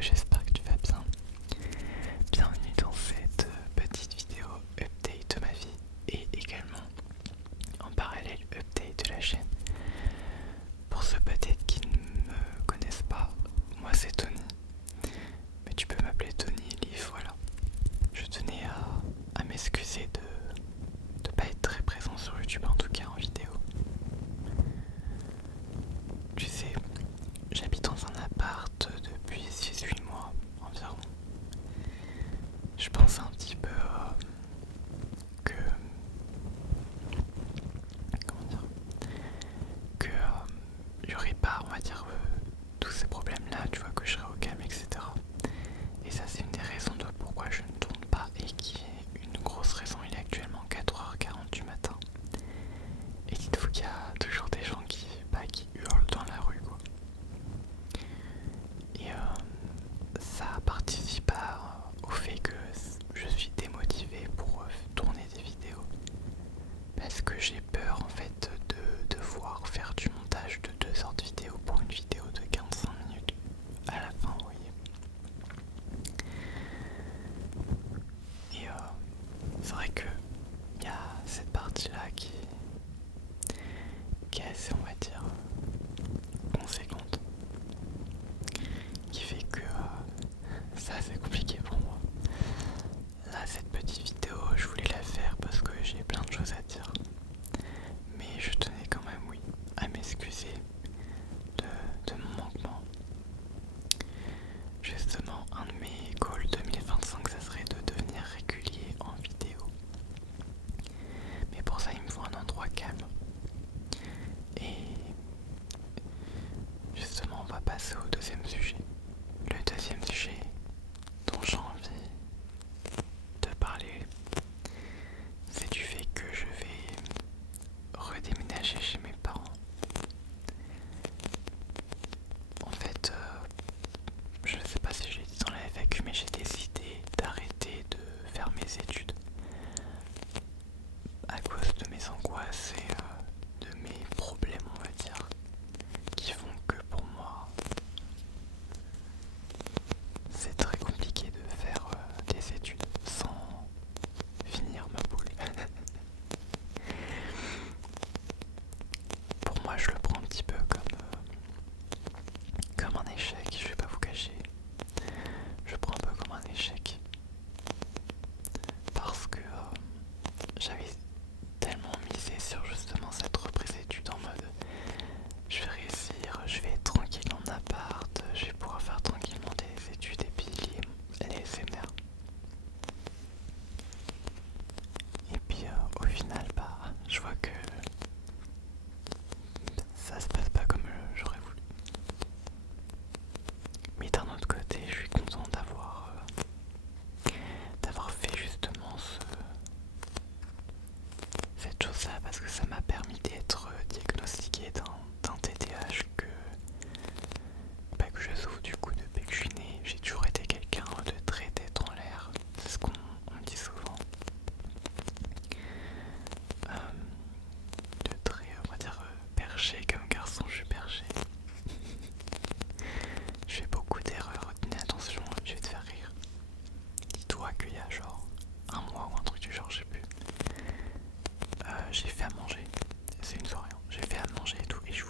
j'espère que tu vas bien. Bienvenue dans cette petite vidéo update de ma vie et également en parallèle update de la chaîne. Pour ceux peut-être qui ne me connaissent pas, moi c'est Tony, mais tu peux m'appeler Tony Leaf, voilà. Je tenais à m'excuser de ne pas être très présent sur YouTube, en tout cas en vidéo. Tu sais, j'habite dans un appart depuis 6-8 mois environ. Je pense un petit peu que... Comment dire, que il n'y aurait pas, on va dire, tous ces problèmes-là, tu vois, que je serais au calme, etc. Et ça, c'est une des raisons de pourquoi je ne tourne pas et qui est une grosse raison. Il est actuellement 4h40 du matin. Et dites-vous qu'il y a toujours des gens qui hurlent dans la rue, quoi. Et ça participe au fait que je suis démotivé pour tourner des vidéos. Parce que j'ai peur en fait de devoir faire du montage de 2 heures de vidéo pour une vidéo de 45 minutes à la fin, vous voyez. Et c'est vrai que il y a cette partie-là qui est assez, on va dire, conséquente. Qui fait que c'est assez compliqué pour moi. Là, cette petite vidéo, je voulais la faire parce que j'ai plein de choses à dire. Mais je tenais quand même, oui, à m'excuser de mon manquement. Justement, un de mes goals 2025, ça serait de devenir régulier en vidéo. Mais pour ça, il me faut un endroit calme. Et justement, on va passer au deuxième sujet. Le deuxième sujet dont j'ai envie de parler, c'est du fait que je vais redéménager chez mes parents. En fait, je ne sais pas si je l'ai dit dans la FAQ, mais j'ai décidé d'arrêter de faire mes études à cause de mes angoisses et de mes problèmes, on va dire, qui font que pour moi c'est très compliqué de faire des études sans finir ma boule. Pour moi, je le prends un petit peu comme un échec, je vais pas vous cacher. Je le prends un peu comme un échec parce que j'avais tellement misé sur justement cette reprise d'études en mode je vais réussir, je vais être tranquille en appart, je vais pouvoir faire tranquillement des études et puis les éphémères. Et puis au final, je vois que ça se passe pas comme j'aurais voulu. Mais d'un autre côté, je suis content d'avoir fait justement cette chose-là parce que ça m'a permis d'être diagnostiqué d'un TDAH que je souffre du coup depuis que je suis né. J'ai toujours été quelqu'un de très tête en l'air, c'est ce qu'on me dit souvent. De très, on va dire, perché comme garçon, je suis perché. Je fais beaucoup d'erreurs, mais attention, je vais te faire rire. Dis-toi qu'il y a genre un mois ou un truc du genre, je sais plus. J'ai fait à manger, c'est une soirée, hein. J'ai fait à manger et tout, et je vous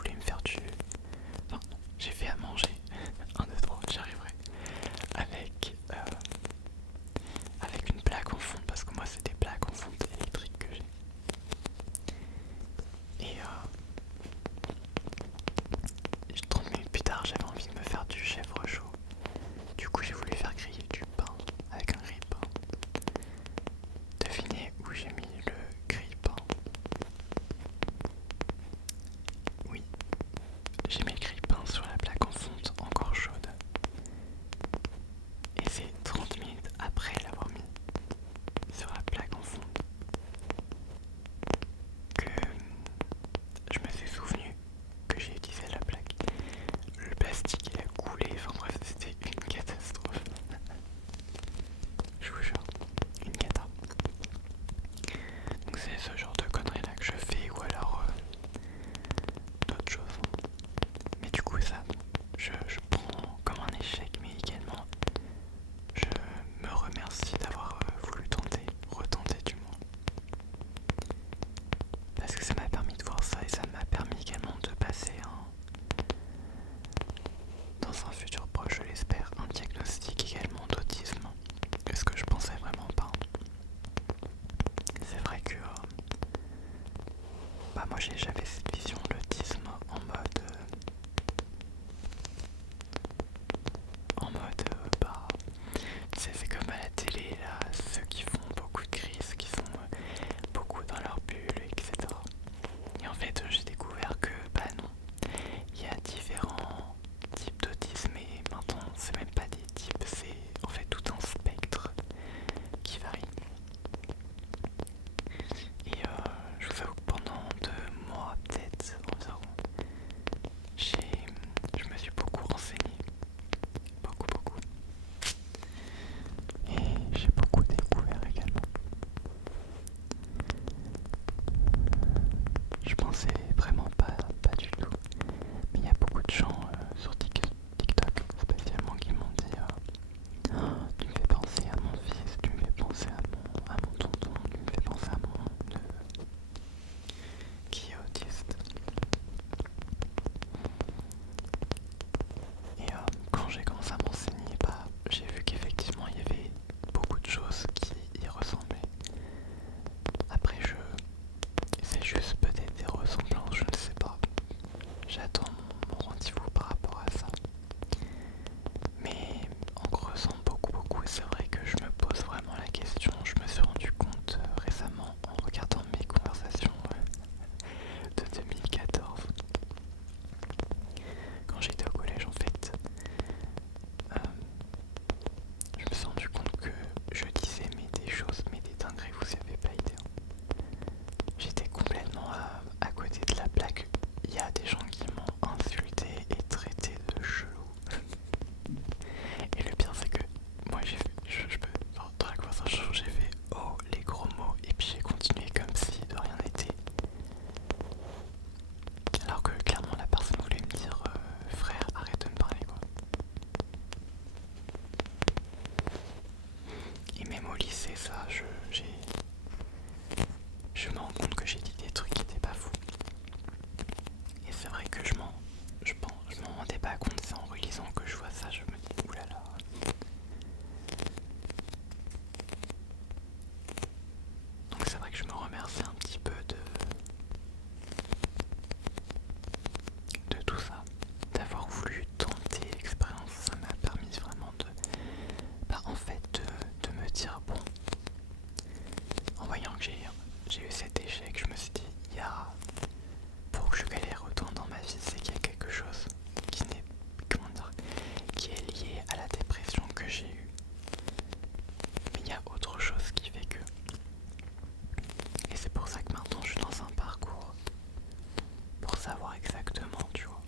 savoir exactement, tu vois.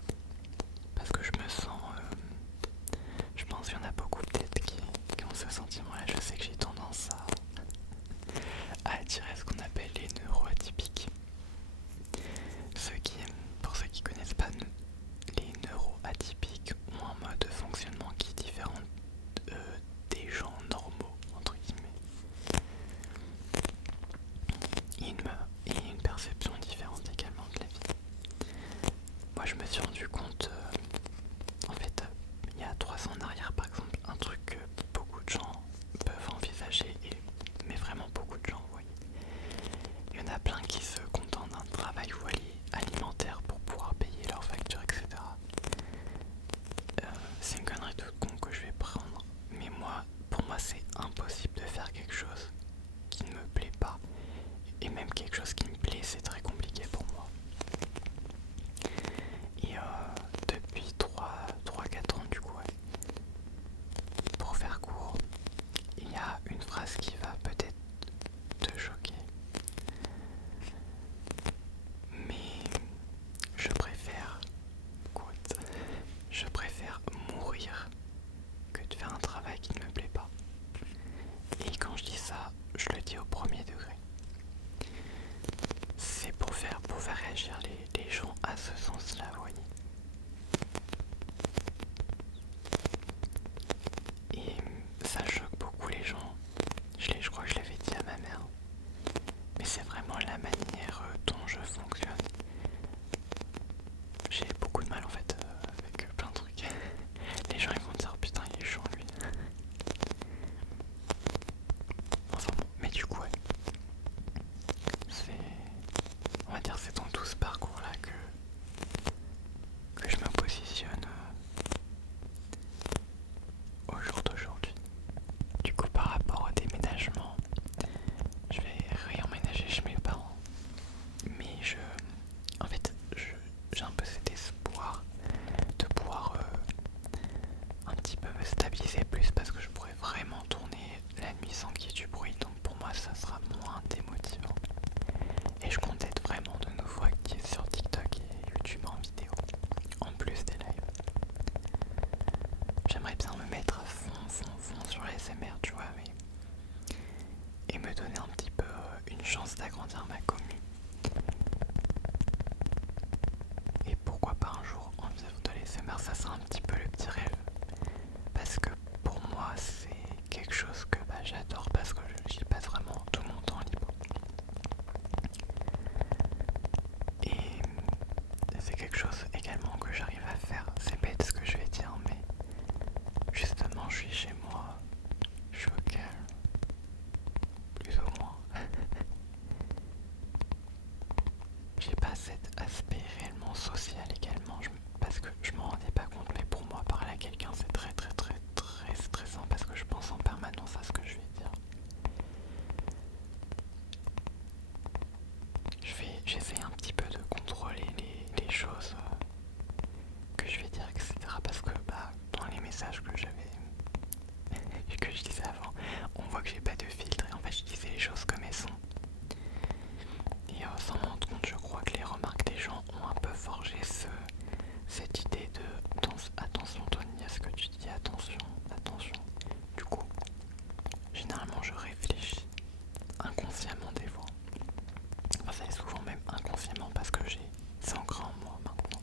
Parce que je me sens... je pense qu'il y en a beaucoup peut-être qui ont ce sentiment-là. Je sais que j'ai tendance à attirer ce qu'on appelle les neuroatypiques. Pour ceux qui connaissent pas, les neuroatypiques ont un mode de fonctionnement qui est différent des gens normaux, entre guillemets. Et une perception différente également de la vie. Moi je me suis rendu compte, en fait, il y a 3 ans en arrière par exemple, un truc que beaucoup de gens peuvent envisager, mais vraiment beaucoup de gens, vous voyez. Il y en a plein qui se contentent d'un travail alimentaire pour pouvoir payer leurs factures, etc. C'est une connerie toute con que je vais prendre, mais pour moi c'est impossible de faire quelque chose qui ne me plaît pas, et même quelque chose qui me plaît c'est très compliqué pour moi. Et depuis 3-4 ans du coup, ouais. Pour faire court, il y a une phrase qui va peut-être te choquer, mais je préfère mourir que de faire un travail qui ne me plaît pas. Et quand je dis ça, je le dis au premier degré. C'est pour faire réagir les gens à ce sens-là, vous voyez. Et ça choque beaucoup les gens. Je crois que je l'avais dit à ma mère. Mais c'est vraiment la manière dont je fonctionne. J'ai beaucoup de mal en fait avec plein de trucs. Les gens ils vont dire putain il est chaud lui. Enfin bon, mais du coup ouais. On va dire c'est dans tout ce parcours là que je me positionne au jour d'aujourd'hui. Du coup par rapport au déménagement, je vais réemménager chez mes parents. Mais en fait j'ai un peu cet espoir de pouvoir un petit peu me stabiliser plus parce que je pourrais vraiment tourner la nuit sans qu'il y ait du bruit, donc pour moi ça sera moins démotivant. Et je compte être vraiment de nouveau actif sur TikTok et YouTube en vidéo, en plus des lives. J'aimerais bien me mettre à fond sur les SMR, tu vois, et me donner un petit peu une chance d'agrandir ma commu. Et pourquoi pas un jour en vivre de l'ASMR, ça sera un petit peu le petit rêve. Parce que pour moi c'est quelque chose que j'adore parce que j'y passe vraiment tout mon temps libre. Et c'est quelque chose également que j'arrive à faire. C'est bête ce que je vais dire, mais justement je suis chez moi, je suis au calme, plus ou moins. J'ai pas cet aspect réellement social également, parce que je m'en rendais pas compte, mais pour moi parler à quelqu'un c'est très très très très stressant parce que je pense en permanence à ce que je vais dire. J'essaie un petit peu de contrôler les choses que je vais dire, etc. Parce que dans les messages que que je disais avant, on voit que j'ai pas de filtre et en fait je disais les choses comme elles sont. Et sans m'en rendre compte, je crois que les remarques des gens ont un peu forgé cette idée de attention Tony à ce que tu dis, attention. Du coup, généralement je réfléchis inconsciemment des fois. Enfin, c'est souvent même inconsciemment parce que c'est ancré en moi maintenant.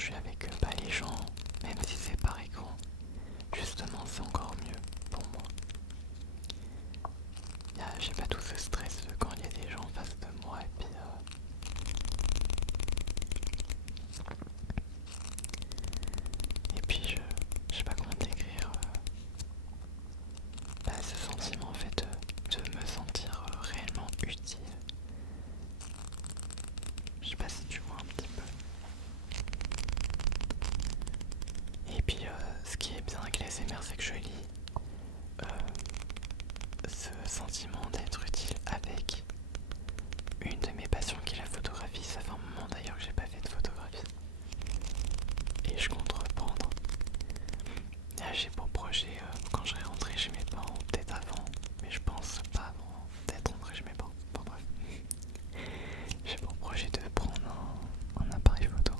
je suis avec les gens, même si c'est par écran, justement c'est encore mieux pour moi. J'ai pas tout ce stress quand il y a des gens en face de moi et puis je sais pas comment décrire ce sentiment en fait de me sentir réellement utile. Je sais pas si tu vois un petit peu. Et puis ce qui est bien avec les SMR, c'est que je lis ce sentiment d'être utile avec une de mes passions qui est la photographie. Ça fait un moment d'ailleurs que j'ai pas fait de photographie. Et je compte reprendre. Là j'ai pour projet quand je serai rentré chez mes parents, peut-être avant, mais je pense pas avant d'être rentré chez mes parents. Enfin bref. J'ai pour projet de prendre un appareil photo.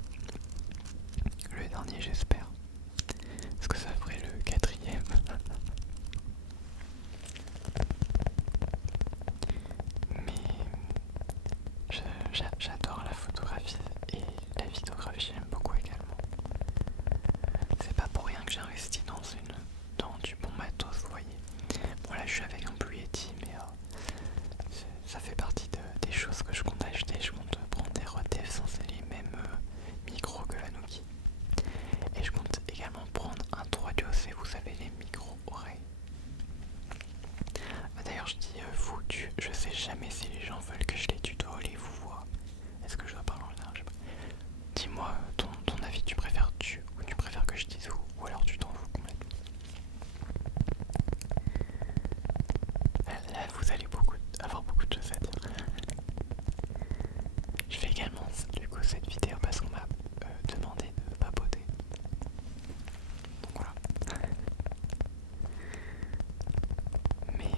Le dernier j'espère. Parce que ça ferait le quatrième. Mais j'adore la photographie et la vidéographie, j'aime beaucoup également. C'est pas pour rien que j'ai investi dans du bon matos, vous voyez. Bon là je suis avec un Blue Yeti, mais ça fait partie des choses que je compte acheter. Je compte prendre des Rode TF100, c'est les mêmes micros que la Nokia. Et je compte également prendre un 3DO, c'est vous savez les micros oreilles. D'ailleurs je dis vous, je sais jamais si les gens veulent que je les tuto, les vous voix. Est-ce que je dois parler en l'air? Je sais pas. Dis-moi ton avis, tu préfères tu ou tu préfères que je dise vous, ou alors tu t'en fous complètement. Là vous allez avoir beaucoup de choses à dire. Je fais également du coup cette vidéo parce qu'on m'a demandé de papoter. Donc voilà. Mais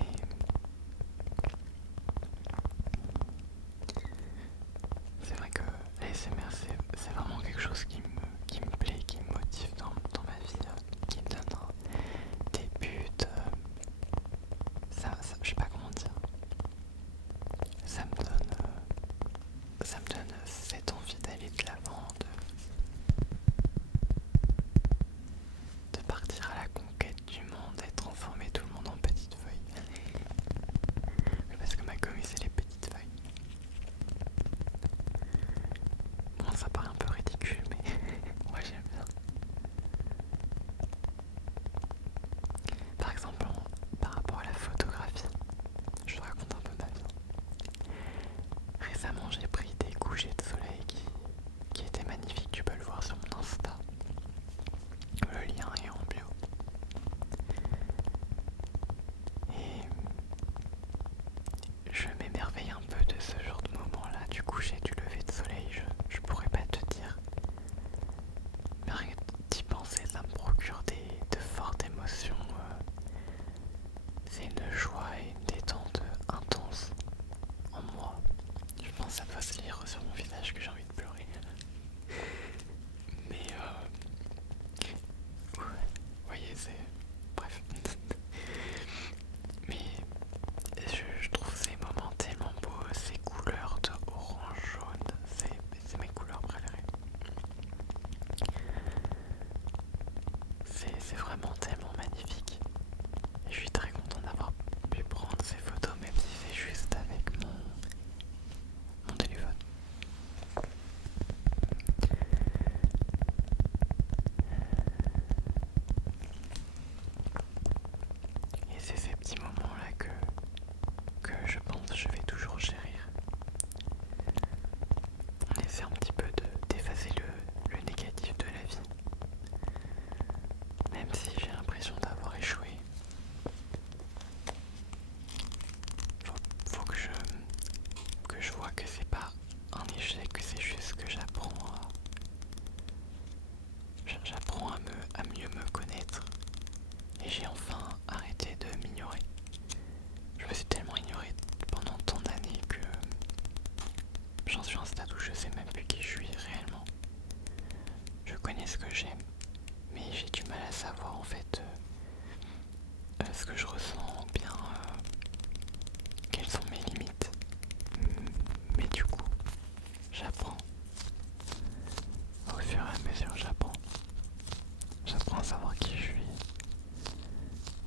c'est vrai que l'ASMR c'est vraiment quelque chose qui me plaît, qui me motive dans ma vie, qui me donne des buts. Je sais pas comment dire. Ça me donne cette envie d'aller de l'avant, de partir à la conquête du monde, et transformer tout le monde en petites feuilles. Parce que ma commune c'est les petites feuilles. Bon, ça paraît un peu ridicule, mais moi j'aime bien. Par exemple, par rapport à la photographie, je te raconte un peu ma vie. Récemment, j'ai pris des couchers de soleil qui étaient magnifiques. Tu peux le voir sur mon Insta. Le lien est en bio. Et je m'émerveille un peu de ce genre de moment-là, du coucher, du lever de soleil. Je pourrais pas te dire. Mais rien que d'y penser, ça me procure de fortes émotions. C'est une joie et une détente intense en moi. Je pense que ça doit se lire sur mon visage que j'ai envie de pleurer. Mais ouais, vous voyez, c'est... Bref. Mais je trouve ces moments tellement beaux, ces couleurs de orange, jaune, c'est mes couleurs préférées. C'est vraiment tellement magnifique. Et je suis très content d'avoir pu prendre ces photos, même si c'est juste avec mon téléphone. Et c'est ces petits moments-là que je pense je vais toujours chérir. On essaie un petit peu d'effacer le négatif de la vie. Même si j'ai l'impression d'avoir échoué. Faut que je vois que c'est pas un échec, que c'est juste que j'apprends à mieux me connaître. Et j'ai enfin arrêté de m'ignorer. Je me suis tellement ignoré pendant tant d'années que j'en suis à un stade où je sais même plus qui je suis réellement. Je connais ce que j'aime, mais j'ai du mal à savoir en fait ce que je ressens, ou bien quelles sont mes limites. Mais du coup, j'apprends au fur et à mesure, savoir qui je suis.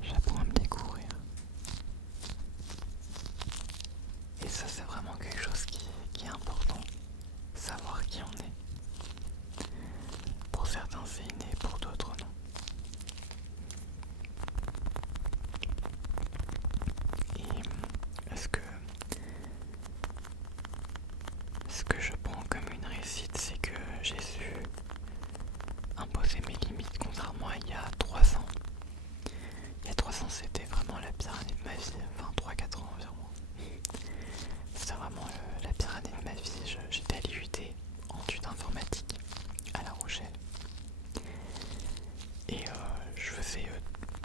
J'apprends à me découvrir. Et ça, c'est vraiment quelque chose qui est important. Savoir qui on est. Pour certains, c'est inné, pour d'autres, non. Et ce que je prends comme une réussite, c'est que j'ai su imposer mes limites, contrairement à il y a 3 ans. Il y a 3 ans, c'était vraiment la pire année de ma vie, enfin 3-4 ans environ. C'était vraiment la pire année de ma vie. J'étais à l'IUT en études informatiques à La Rochelle. Et je faisais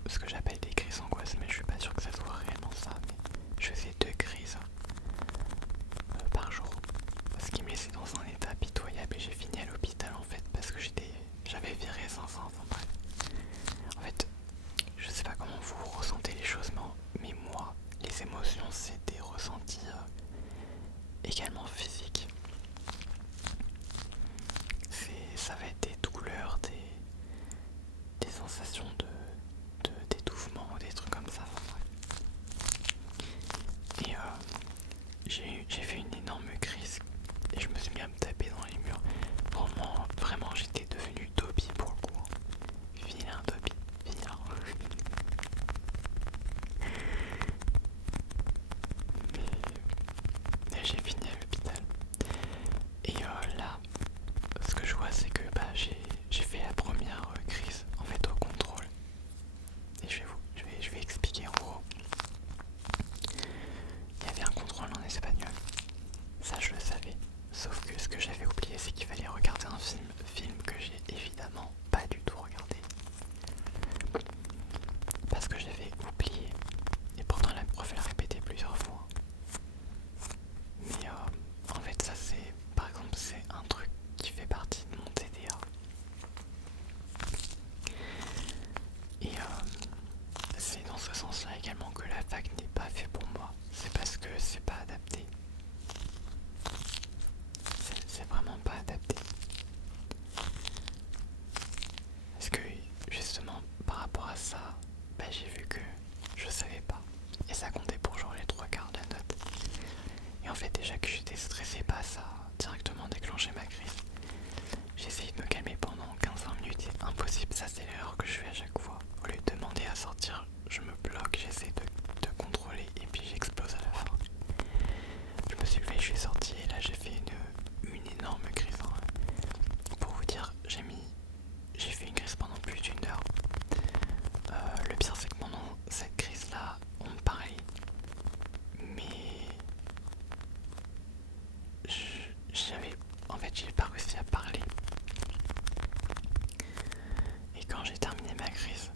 ce que j'appelle des crises angoisse, mais je suis pas sûr que ça soit réellement ça. Mais je faisais 2 crises par jour, ce qui me laissait dans un état pitoyable, et j'ai fini à l'hôpital en fait parce que j'avais viré 500, enfin bref. En fait, je sais pas comment vous ressentez les choses, mais moi, les émotions, c'est des ressentis également physiques. Ça va être des douleurs, des sensations d'étouffement, des trucs comme ça. Enfin, bref. Et j'ai fait une énorme crise et je me suis mis à me taper dans les murs. Vraiment, j'étais devenu Dobby pour le coup. Vilain Dobby, vilain. Mais j'ai fini à l'hôpital. Et là, ce que je vois, c'est que j'ai fait la première crise en fait au contrôle. Et je vais expliquer en gros. Il y avait un contrôle en espagnol. Ça, je le savais. Sauf que ce que j'avais oublié, c'est qu'il fallait regarder un film que j'ai évidemment pas du tout regardé. Parce que j'avais oublié. Et pourtant, la prof l'a répété plusieurs fois. Mais en fait, ça, par exemple, c'est un truc qui fait partie de mon TDA. Et c'est dans ce sens-là également que la fac n'est pas fait pour moi. C'est parce que c'est pas adapté. C'est vraiment pas adapté. Parce que justement par rapport à ça, j'ai vu que je savais pas. Et ça comptait pour genre les 3/4 de la note. Et en fait déjà que j'étais stressé, ça a directement déclenché ma crise. J'ai essayé de me calmer pendant 15-20 minutes, c'est impossible, ça c'est l'erreur que je fais à chaque fois. Au lieu de demander à sortir, je me bloque, j'essaie de contrôler et puis j'explose à la fin. Je me suis levé, je suis sorti et là j'ai fait une énorme crise. Pour vous dire, j'ai fait une crise pendant plus d'1 heure. Le pire c'est que pendant cette crise là, on me parlait. Mais j'ai pas réussi à parler. Et quand j'ai terminé ma crise,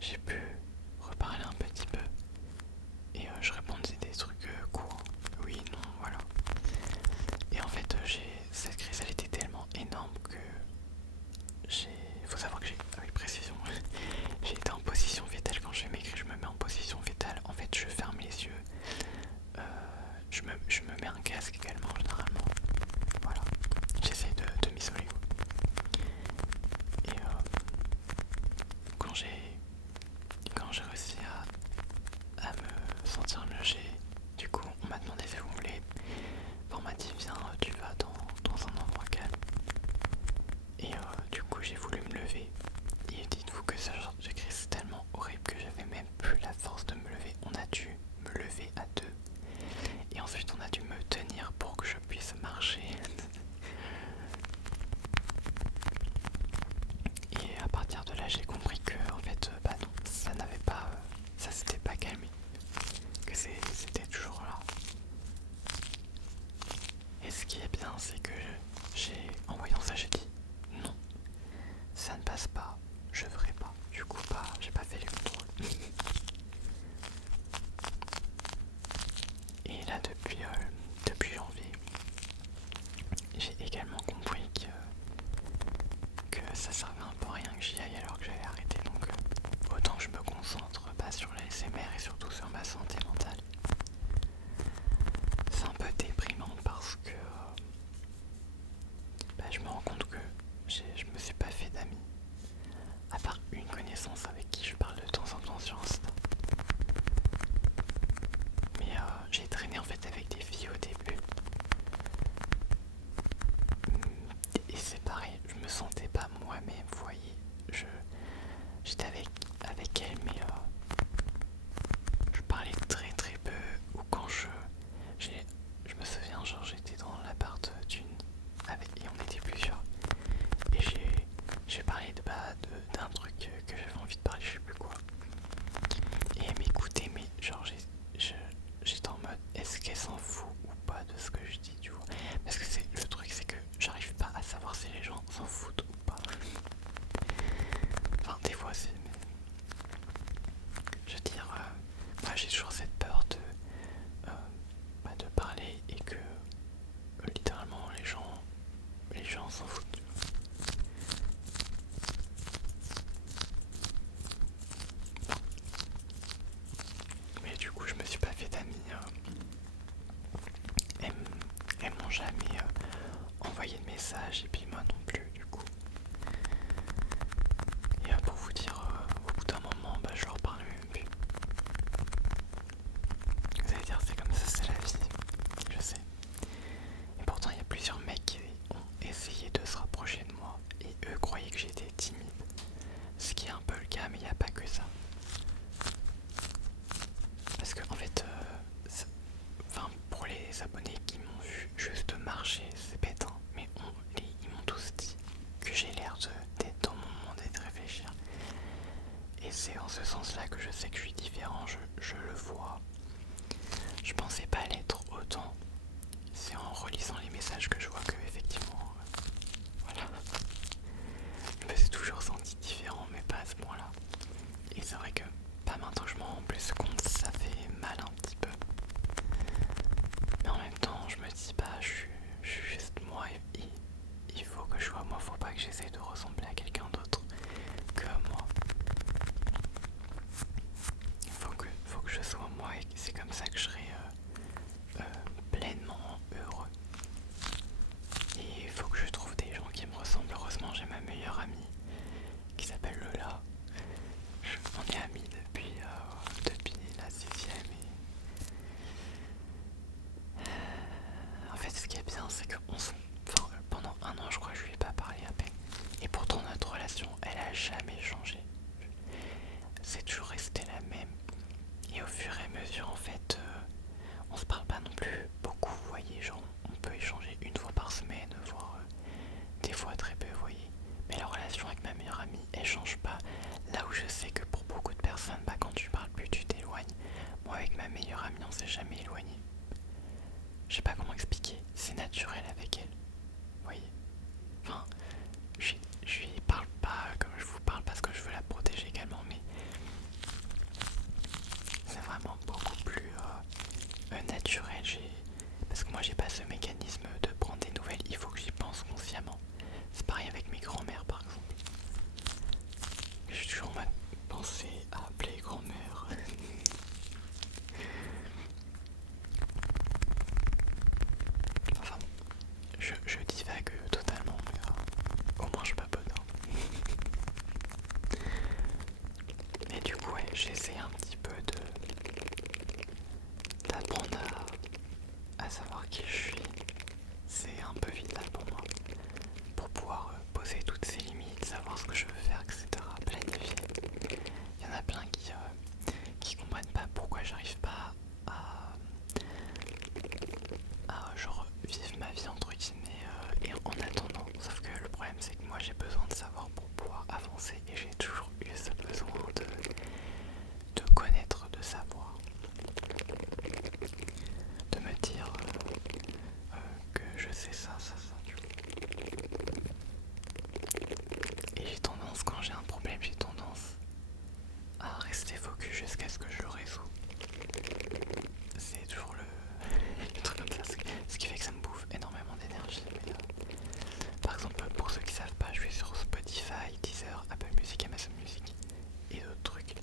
j'ai pu reparler un petit peu. Et je répondais des trucs courts. Oui, non, voilà. Et en fait, cette crise, elle était tellement énorme que faut savoir que avec précision, j'ai été en position fétale. Quand je m'écris, je me mets en position fétale. En fait, je ferme les yeux. Je me mets un casque également, généralement. Voilà. J'essaie de m'isoler. Et quand j'ai réussi à me sentir mieux, du coup, on m'a demandé si vous voulez. On m'a dit, viens, tu vas dans un endroit calme. Et du coup, j'ai voulu me lever. Et dites-vous que ce genre de crise c'est tellement horrible que j'avais même plus la force de me lever. On a dû me lever à 2. Et ensuite, on a dû me tenir pour que je puisse marcher. Et à partir de là, j'ai compris que en fait, non, ça s'était pas calmé, que c'était toujours là. Et ce qui est bien, c'est que en voyant ça, j'ai dit non, ça ne passe pas, je ferai pas. Du coup, j'ai pas fait les contrôles. Et là, depuis janvier, j'ai également compris que ça servait un peu à rien que j'y aille alors que j'avais arrêté. Donc autant je me concentre sur l'ASMR et surtout sur ma santé mentale. C'est un peu déprimant parce que je me rends compte que je me suis pas fait d'amis. À part genre j'étais en mode est-ce qu'elle s'en fout ou pas de ce que je dis, tu vois. Parce que c'est le truc, c'est que j'arrive pas à savoir si les gens s'en foutent ou pas. Enfin, des fois c'est. Mais... Je veux dire, moi j'ai toujours cette peur de parler et que littéralement les gens s'en foutent. Tu vois. Mais du coup, je me suis pas fait d'amis. Elles m'ont jamais envoyé de message et puis moi non plus, du coup. Et pour vous dire, au bout d'un moment, bah, je leur parle même plus. Vous allez dire, c'est comme ça, c'est la vie. Je sais. Et pourtant, il y a plusieurs mecs qui ont essayé de se rapprocher de moi et eux croyaient que j'étais timide. Ce qui est un peu le cas, mais il n'y a pas que ça. Parce que, en fait, pour les abonnés qui m'ont vu juste marcher, c'est bête, hein, mais ils m'ont tous dit que j'ai l'air d'être dans mon monde et de réfléchir. Et c'est en ce sens-là que je sais que je suis différent, je le vois. Je pensais pas l'être autant. C'est en relisant les messages que je vois que effectivement, voilà. Je me suis toujours senti différent, mais pas à ce point-là. Et c'est vrai que pas maintenant que je m'en rends plus compte, ça fait mal un petit peu. Mais en même temps, je me dis bah je suis juste moi et il faut que je sois moi, faut pas que j'essaye de ressembler à quelqu'un d'autre que à moi. Faut que je sois moi et c'est comme ça que je serai pleinement heureux. Et il faut que je trouve des gens qui me ressemblent. Heureusement, j'ai ma meilleure amie qui s'appelle Lola. On est amis depuis la 6ème. En fait, ce qui est bien, c'est que pendant un an, je crois que je lui ai pas parlé à peine. Et pourtant, notre relation, elle a jamais changé. C'est toujours resté la même. Et au fur et à mesure, en fait, on se parle pas non plus beaucoup, vous voyez. Genre, on peut échanger une fois par semaine, voire des fois très peu, vous voyez. Mais la relation avec ma meilleure amie, elle change pas. Là où je sais que pour beaucoup de personnes, bah, quand tu parles plus, tu t'éloignes. Moi, avec ma meilleure amie, on s'est jamais éloigné. Je sais pas comment expliquer, c'est naturel avec elle, vous voyez. Enfin, je lui parle pas comme je vous parle parce que je veux la protéger également, mais c'est vraiment beaucoup plus naturel. Parce que moi j'ai pas ce mécanisme de prendre des nouvelles, il faut que j'y pense consciemment. C'est pareil avec mes grands-mères par exemple. J'ai toujours pensé à appeler grand-mère. Enfin, je divague totalement, mais au moins je papote. Mais du coup, ouais, j'essaie un petit peu d'apprendre à savoir qui je suis. C'est un peu vital pour moi. Pour pouvoir poser toutes ces limites, savoir ce que je veux faire, etc. Planifier. Il y en a plein qui comprennent pas pourquoi j'arrive pas à genre vivre ma vie entre guillemets et en attendant. Sauf que le problème c'est que moi j'ai besoin de savoir pour pouvoir avancer et j'ai toujours eu ce besoin de connaître, de savoir, de me dire que je sais ça, tu vois. Et j'ai tendance, quand j'ai un problème, j'ai tendance à rester focus jusqu'à ce que je le résous. C'est toujours le truc comme ça, ce qui fait que ça me bouffe énormément d'énergie. Mais, par exemple, pour ceux qui savent pas, je suis sur Spotify, Deezer, Apple Music, Amazon Music et d'autres trucs.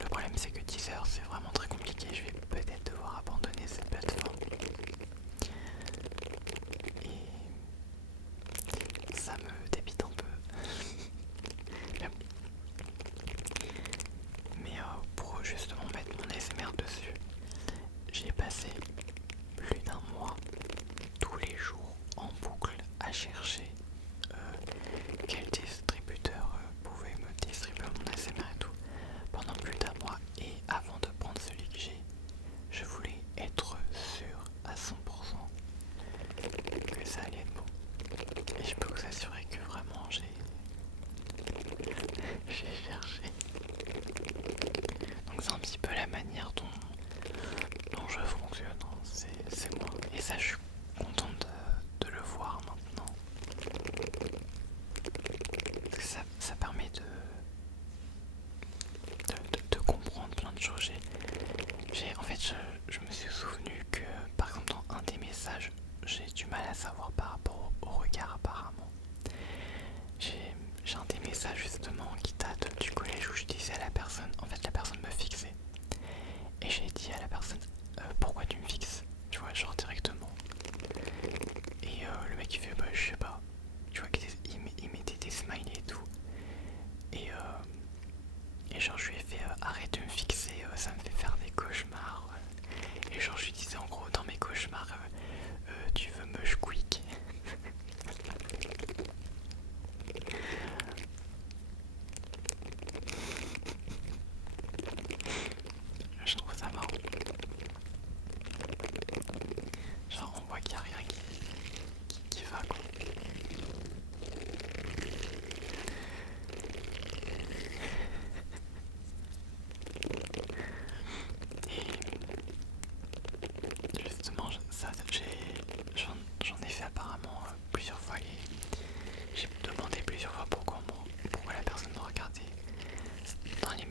Le problème c'est que Deezer c'est vraiment très compliqué, je vais peut-être devoir abandonner cette plateforme. Et ça me débite un peu. Mais pour justement mettre mon ASMR dessus, j'ai passé plus d'un mois tous les jours en boucle à chercher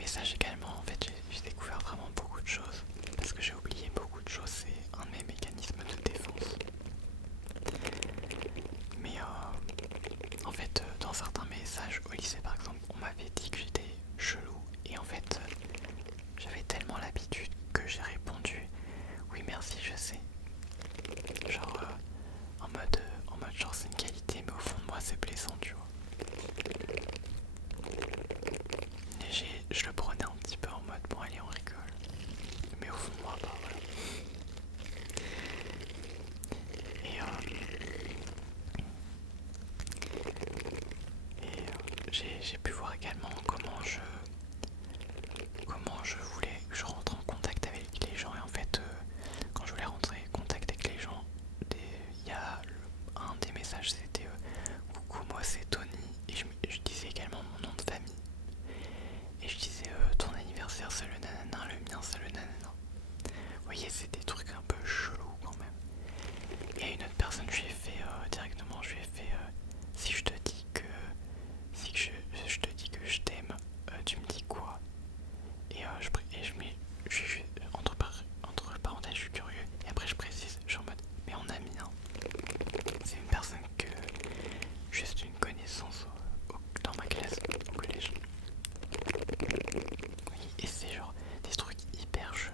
messages également, en fait j'ai découvert vraiment beaucoup de choses parce que j'ai oublié beaucoup de choses, c'est un de mes mécanismes de défense. Mais en fait dans certains messages au lycée par exemple on m'avait dit que j'étais chelou et en fait j'avais tellement l'habitude que j'ai répondu oui merci je sais. Genre en mode genre c'est une qualité mais au fond de moi c'est blessant tu vois. Et je le prenais un petit peu en mode bon allez on rigole. Mais au fond de moi bah voilà. Et, j'ai pu voir également comment je voulais que je rentre en contact avec les gens et en fait quand je voulais rentrer en contact avec les gens il y a un des messages c'était coucou moi c'est Tony et je disais également mon nom de famille et je disais ton anniversaire c'est le nanana, le mien c'est le nanana. Vous voyez c'est des trucs un peu chelous quand même. Et à une autre personne je lui ai fait directement je lui ai fait si je te dis que si je te dis que je t'aime tu me dis quoi et je mets entre parenthèses je suis curieux et après je précise je suis en mode mais on a mis un c'est une personne que juste une connaissance dans ma classe au collège. Oui, et c'est genre des trucs hyper chelous.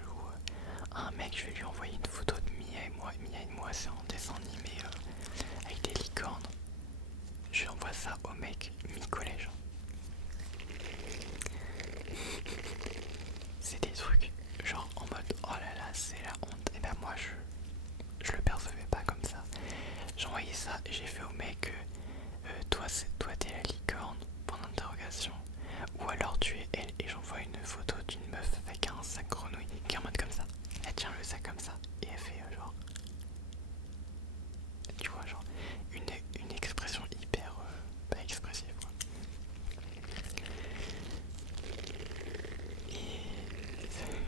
Un mec je vais lui envoyer une photo de Mia et moi c'est en dessin animé avec des licornes. Je lui envoie ça au mec mi-collège. C'est des trucs genre en mode oh là là c'est la honte. Et ben moi je le percevais pas comme ça. J'ai envoyé ça et j'ai fait au mec toi t'es la licorne point d'interrogation ou alors tu es elle et j'envoie une photo d'une meuf avec un sac grenouille qui est en mode comme ça. Elle tient le sac comme ça et elle fait genre tu vois genre une expression hyper pas expressive quoi.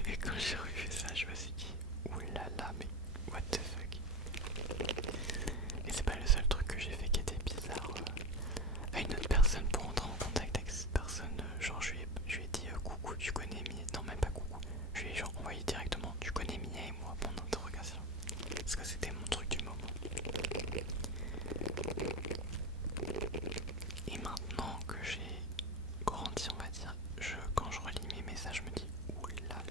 Et quand j'ai revu ça, je me suis dit, oulala, mais what the fuck. Et c'est pas le seul truc que j'ai fait qui était bizarre. À une autre personne pour entrer en contact avec cette personne, genre je lui ai dit coucou, tu connais Mia. Non, même pas coucou. Je lui ai genre envoyé directement, tu connais Mia et moi, point d'interrogation. Parce que c'était mon truc du moment. Et maintenant que j'ai grandi, on va dire, quand je relis mes messages, je me dis oulala.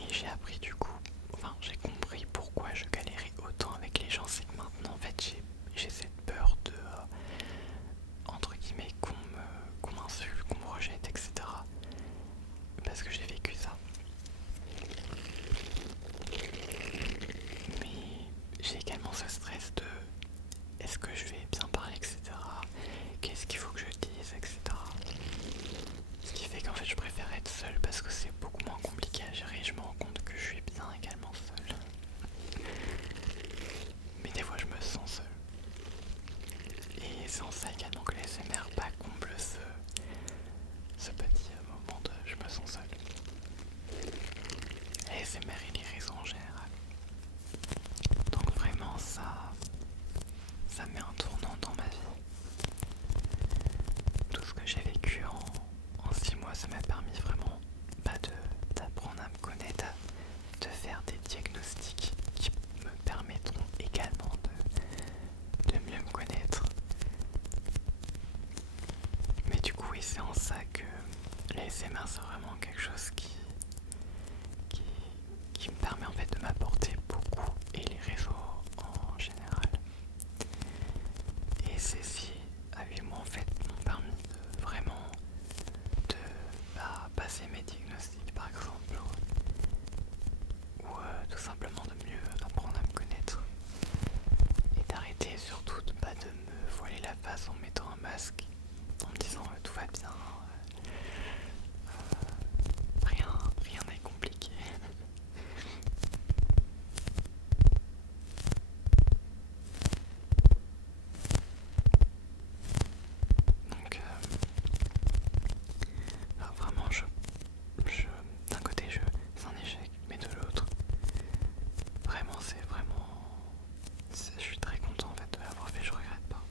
Et j'ai appris du coup, enfin j'ai compris pourquoi je galérais autant avec les gens, c'est que maintenant en fait j'ai cette peur de entre guillemets qu'on m'insulte, qu'on me rejette, etc. Parce que j'ai vécu ça. Mais j'ai également ce stress de est-ce que je vais bien parler, etc. Qu'est-ce qu'il faut que je dise, etc. Ce qui fait qu'en fait je préfère être seule parce que c'est beaucoup moins compliqué à gérer. Je me rends compte que je suis bien également seule. Mais des fois je me sens seule. Et c'est en ça également que les SMR comble ce petit moment de je me sens seule. Les SMR et les réseaux en général. Donc vraiment ça met un tournant dans ma vie. Tout ce que j'ai vécu en 6 mois, ça m'a permis vraiment d'apprendre à me connaître, de faire des diagnostics qui me permettront également de mieux me connaître. Mais du coup, oui, c'est en ça que l'ASMR c'est vraiment quelque chose qui me permet en fait de m'apporter beaucoup et les réseaux en général. Et ces 6 à 8 mois en fait m'ont permis de vraiment passer mes diagnostics par exemple ou tout simplement de mieux apprendre à me connaître et d'arrêter surtout de me voiler la face en mettant un masque en me disant tout va bien, rien n'est compliqué. Donc vraiment d'un côté c'est un échec mais de l'autre vraiment je suis très content en fait de l'avoir fait, je regrette pas.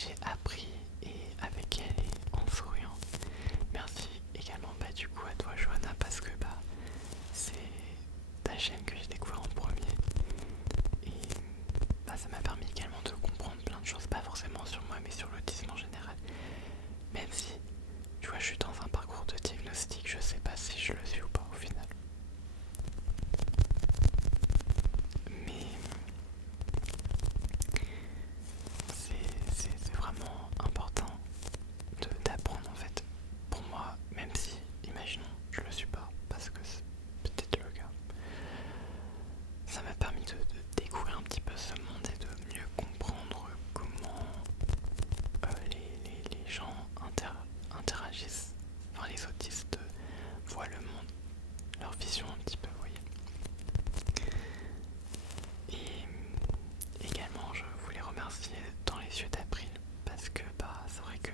j'ai appris et avec elle et en souriant. Merci également du coup à toi Johanna parce que c'est ta chaîne que j'ai découvert en premier et ça m'a permis également de comprendre plein de choses, pas forcément sur moi mais sur l'autisme en général. Même si tu vois je suis dans un parcours de diagnostic, je sais pas si je le suis ou pas au final. Mais c'est vraiment important d'apprendre en fait. Pour moi, même si, imaginons, je le suis pas, parce que c'est peut-être le cas, ça m'a permis de découvrir un petit peu ce monde et de mieux comprendre comment les gens interagissent, enfin les autistes voient le monde, leur vision un petit peu, vous voyez. Et également, je voulais remercier Dans les yeux d'April parce que c'est vrai que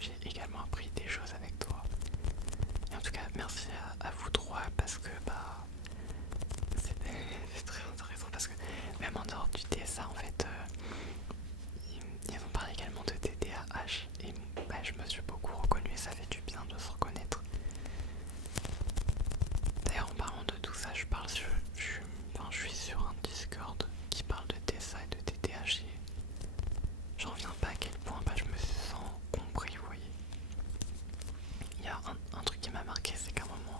j'ai également appris des choses avec toi. Et en tout cas, merci à vous trois parce que c'est très intéressant parce que même en dehors du TSA en fait, ils ont parlé également de TDAH et je me suis beaucoup reconnu et ça fait du bien de se reconnaître. D'ailleurs en parlant de tout ça, je suis sur un Discord qui parle de TSA et de TDAH et j'en reviens pas à quel point je me sens compris, vous voyez. Il y a un truc qui m'a marqué, c'est qu'à un moment,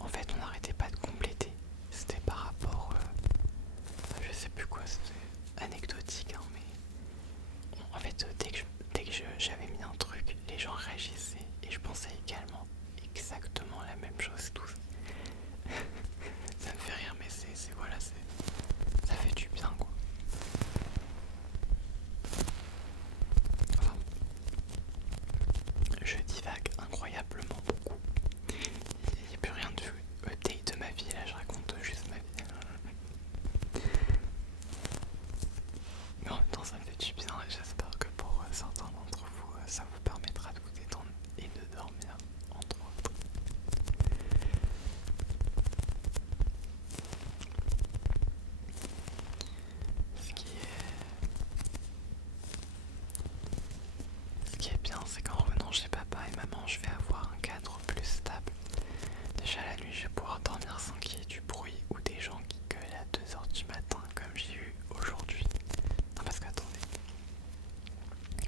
en fait on n'arrêtait pas de compléter. C'était par rapport, je sais plus quoi, c'était anecdotique, hein, mais en fait dès que j'avais mis un truc, les gens réagissaient et je pensais également exactement la même chose tous. Ça me fait rire mais voilà, ça fait du bien quoi. Enfin, je divague incroyablement beaucoup. Il n'y a plus rien de update de ma vie, là je raconte juste ma vie. Mais en même temps ça me fait du bien et j'espère que pour certains d'entre vous ça vous permettra de vous détendre et de dormir entre autres. Ce qui est bien, c'est qu'en revenant chez papa et maman, je vais avoir un cadre plus stable. Déjà la nuit, je vais pouvoir dormir sans qu'il y ait du bruit ou des gens qui gueulent à 2h du matin comme j'ai eu aujourd'hui. Non parce que attendez,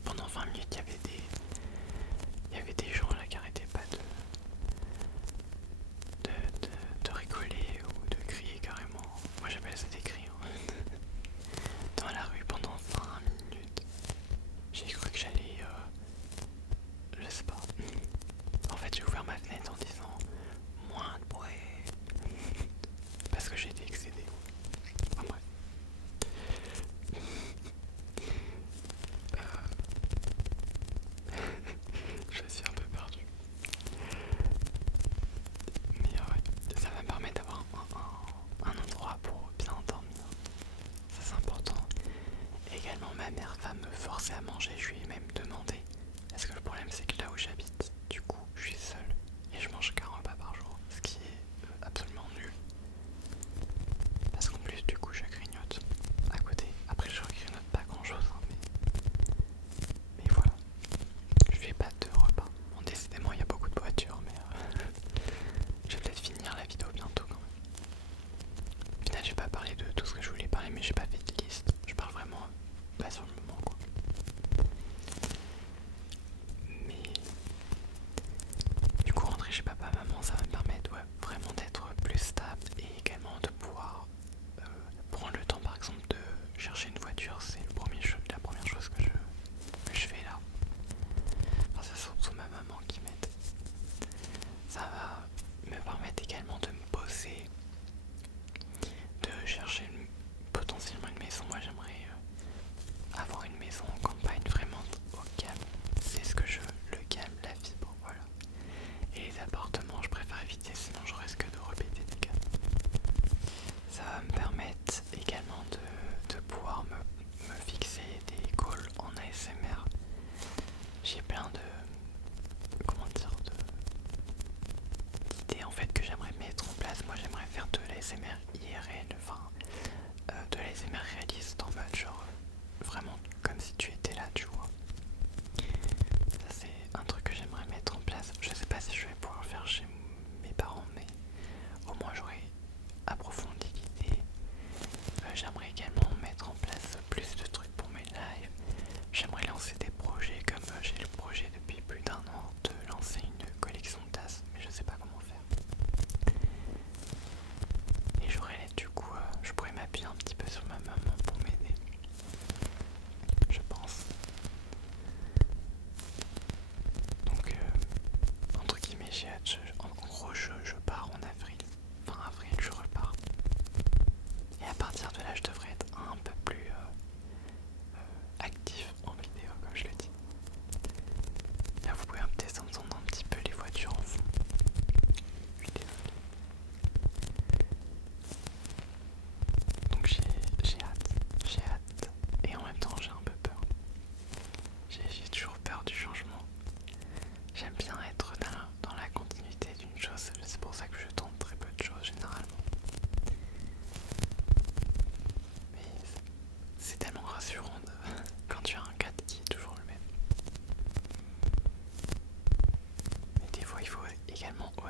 pendant 20 minutes, il y avait des gens là qui arrêtaient pas de rigoler ou de crier carrément. Moi j'appelle ça des cris. Hein. Dans la rue pendant 20 minutes. J'ai cru que j'allais... je sais pas. En fait j'ai ouvert ma fenêtre en disant moins de bruit. Parce que j'ai été excédé. Enfin bref.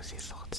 c'est sorti.